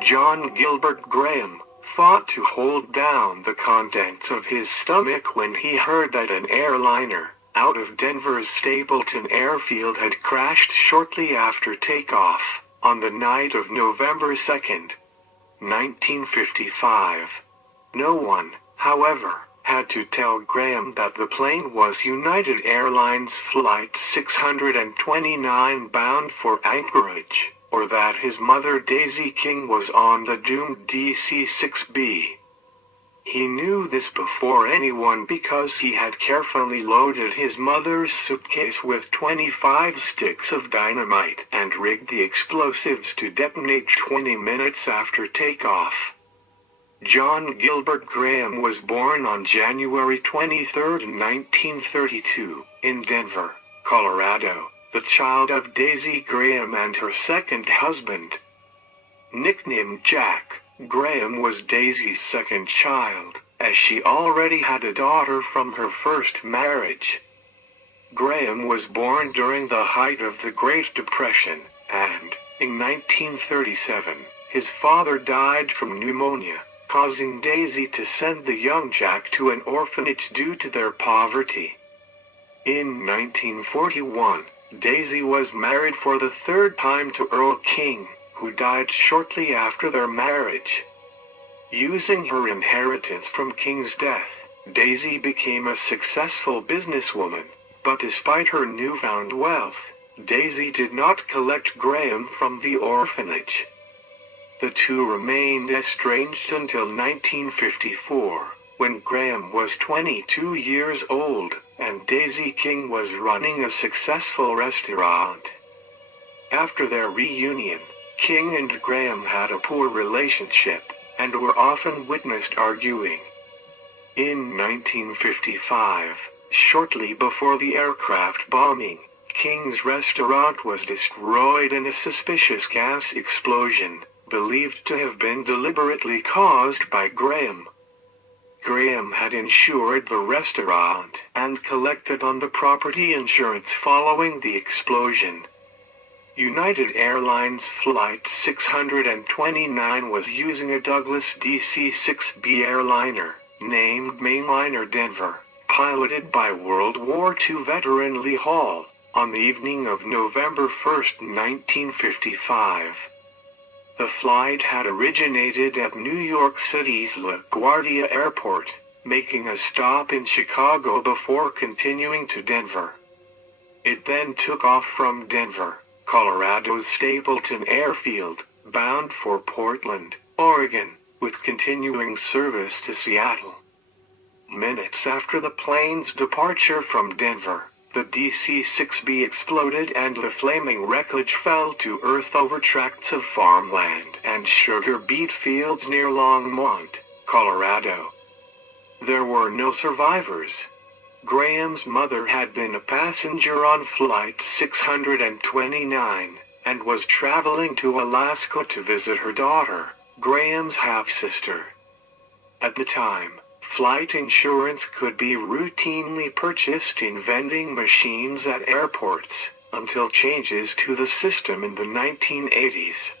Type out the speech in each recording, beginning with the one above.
John Gilbert Graham, fought to hold down the contents of his stomach when he heard that an airliner out of Denver's Stapleton Airfield had crashed shortly after takeoff on the night of November 2nd, 1955. No one, however, had to tell Graham that the plane was United Airlines Flight 629 bound for Anchorage, or that his mother Daisy King was on the doomed DC-6B. He knew this before anyone because he had carefully loaded his mother's suitcase with 25 sticks of dynamite and rigged the explosives to detonate 20 minutes after takeoff. John Gilbert Graham was born on January 23, 1932, in Denver, Colorado, the child of Daisy Graham and her second husband. Nicknamed Jack, Graham was Daisy's second child, as she already had a daughter from her first marriage. Graham was born during the height of the Great Depression, and, in 1937, his father died from pneumonia, causing Daisy to send the young Jack to an orphanage due to their poverty. In 1941, Daisy was married for the third time to Earl King, who died shortly after their marriage. Using her inheritance from King's death, Daisy became a successful businesswoman, but despite her newfound wealth, Daisy did not collect Graham from the orphanage. The two remained estranged until 1954, when Graham was 22 years old, and Daisy King was running a successful restaurant. After their reunion, King and Graham had a poor relationship, and were often witnessed arguing. In 1955, shortly before the aircraft bombing, King's restaurant was destroyed in a suspicious gas explosion, believed to have been deliberately caused by Graham. Graham had insured the restaurant and collected on the property insurance following the explosion. United Airlines Flight 629 was using a Douglas DC-6B airliner, named Mainliner Denver, piloted by World War II veteran Lee Hall, on the evening of November 1, 1955. The flight had originated at New York City's LaGuardia Airport, making a stop in Chicago before continuing to Denver. It then took off from Denver, Colorado's Stapleton Airfield, bound for Portland, Oregon, with continuing service to Seattle. Minutes after the plane's departure from Denver, the DC-6B exploded and the flaming wreckage fell to earth over tracts of farmland and sugar beet fields near Longmont, Colorado. There were no survivors. Graham's mother had been a passenger on Flight 629, and was traveling to Alaska to visit her daughter, Graham's half-sister. At the time, flight insurance could be routinely purchased in vending machines at airports, until changes to the system in the 1980s.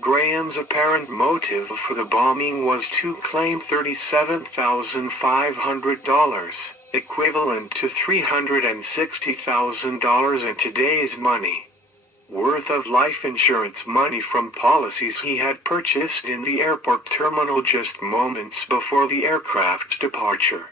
Graham's apparent motive for the bombing was to claim $37,500, equivalent to $360,000 in today's money, worth of life insurance money from policies he had purchased in the airport terminal just moments before the aircraft's departure.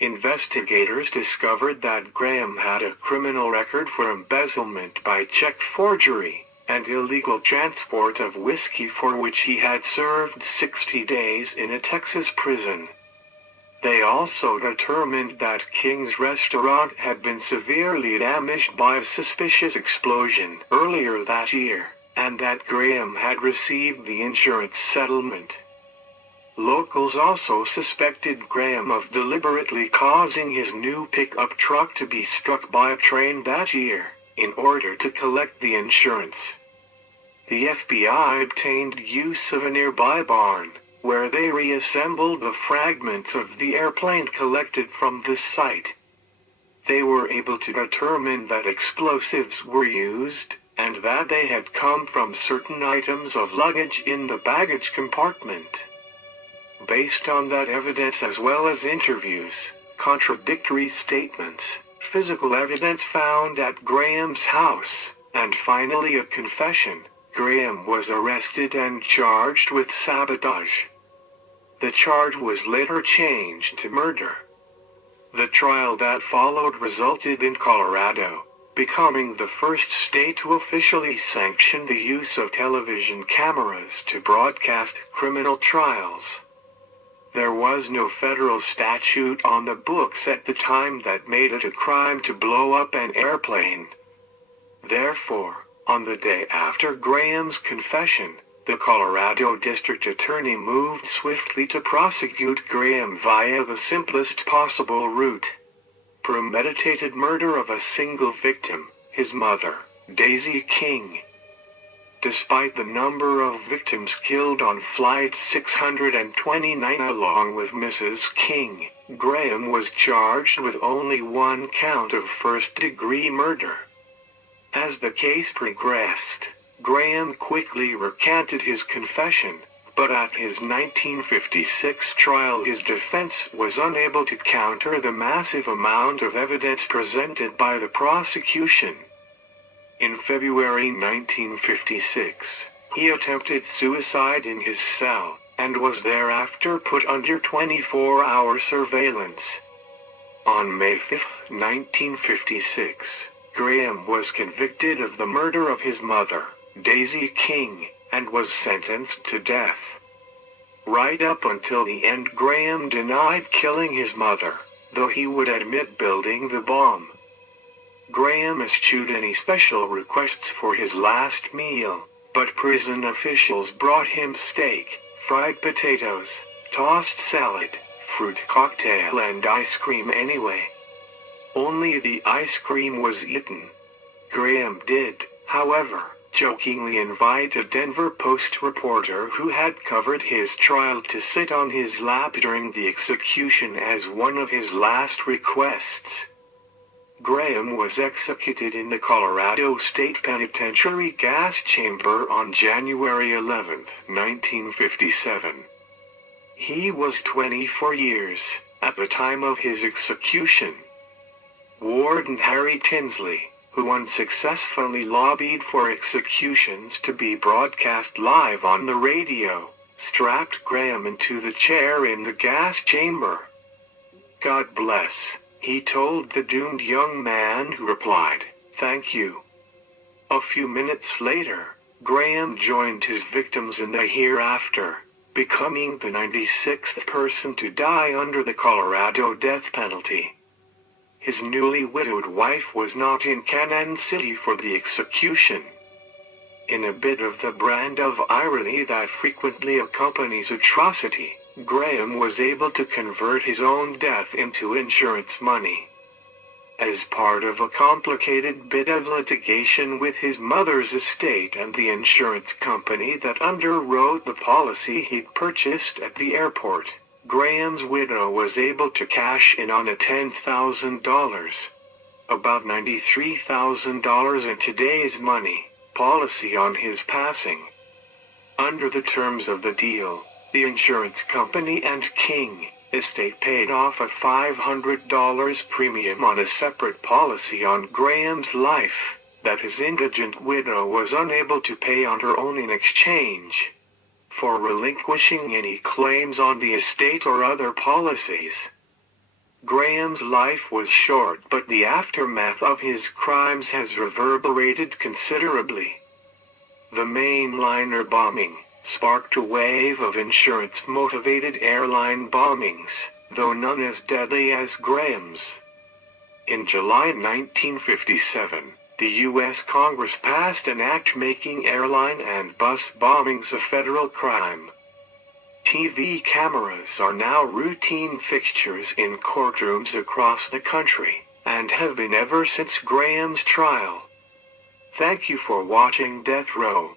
Investigators discovered that Graham had a criminal record for embezzlement by check forgery, and illegal transport of whiskey for which he had served 60 days in a Texas prison. They also determined that King's restaurant had been severely damaged by a suspicious explosion earlier that year, and that Graham had received the insurance settlement. Locals also suspected Graham of deliberately causing his new pickup truck to be struck by a train that year, in order to collect the insurance. The FBI obtained use of a nearby barn, where they reassembled the fragments of the airplane collected from the site. They were able to determine that explosives were used, and that they had come from certain items of luggage in the baggage compartment. Based on that evidence as well as interviews, contradictory statements, physical evidence found at Graham's house, and finally a confession, Graham was arrested and charged with sabotage. The charge was later changed to murder. The trial that followed resulted in Colorado becoming the first state to officially sanction the use of television cameras to broadcast criminal trials. There was no federal statute on the books at the time that made it a crime to blow up an airplane. Therefore, on the day after Graham's confession, the Colorado District Attorney moved swiftly to prosecute Graham via the simplest possible route: premeditated murder of a single victim, his mother, Daisy King. Despite the number of victims killed on Flight 629 along with Mrs. King, Graham was charged with only one count of first-degree murder. As the case progressed, Graham quickly recanted his confession, but at his 1956 trial his defense was unable to counter the massive amount of evidence presented by the prosecution. In February 1956, he attempted suicide in his cell, and was thereafter put under 24-hour surveillance. On May 5, 1956, Graham was convicted of the murder of his mother, Daisy King, and was sentenced to death. Right up until the end, Graham denied killing his mother, though he would admit building the bomb. Graham eschewed any special requests for his last meal, but prison officials brought him steak, fried potatoes, tossed salad, fruit cocktail and ice cream anyway. Only the ice cream was eaten. Graham did, however, jokingly invite a Denver Post reporter who had covered his trial to sit on his lap during the execution as one of his last requests. Graham was executed in the Colorado State Penitentiary gas chamber on January 11, 1957. He was 24 years at the time of his execution. Warden Harry Tinsley, who unsuccessfully lobbied for executions to be broadcast live on the radio, strapped Graham into the chair in the gas chamber. "God bless," he told the doomed young man, who replied, "Thank you." A few minutes later, Graham joined his victims in the hereafter, becoming the 96th person to die under the Colorado death penalty. His newly widowed wife was not in Cannon City for the execution. In a bit of the brand of irony that frequently accompanies atrocity, Graham was able to convert his own death into insurance money. As part of a complicated bit of litigation with his mother's estate and the insurance company that underwrote the policy he'd purchased at the airport, Graham's widow was able to cash in on a $10,000, about $93,000 in today's money, policy on his passing. Under the terms of the deal, the insurance company and King estate paid off a $500 premium on a separate policy on Graham's life that his indigent widow was unable to pay on her own in exchange for relinquishing any claims on the estate or other policies. Graham's life was short, but the aftermath of his crimes has reverberated considerably. The mainliner bombing sparked a wave of insurance-motivated airline bombings, though none as deadly as Graham's. In July 1957, the U.S. Congress passed an act making airline and bus bombings a federal crime. TV cameras are now routine fixtures in courtrooms across the country, and have been ever since Graham's trial. Thank you for watching Death Row.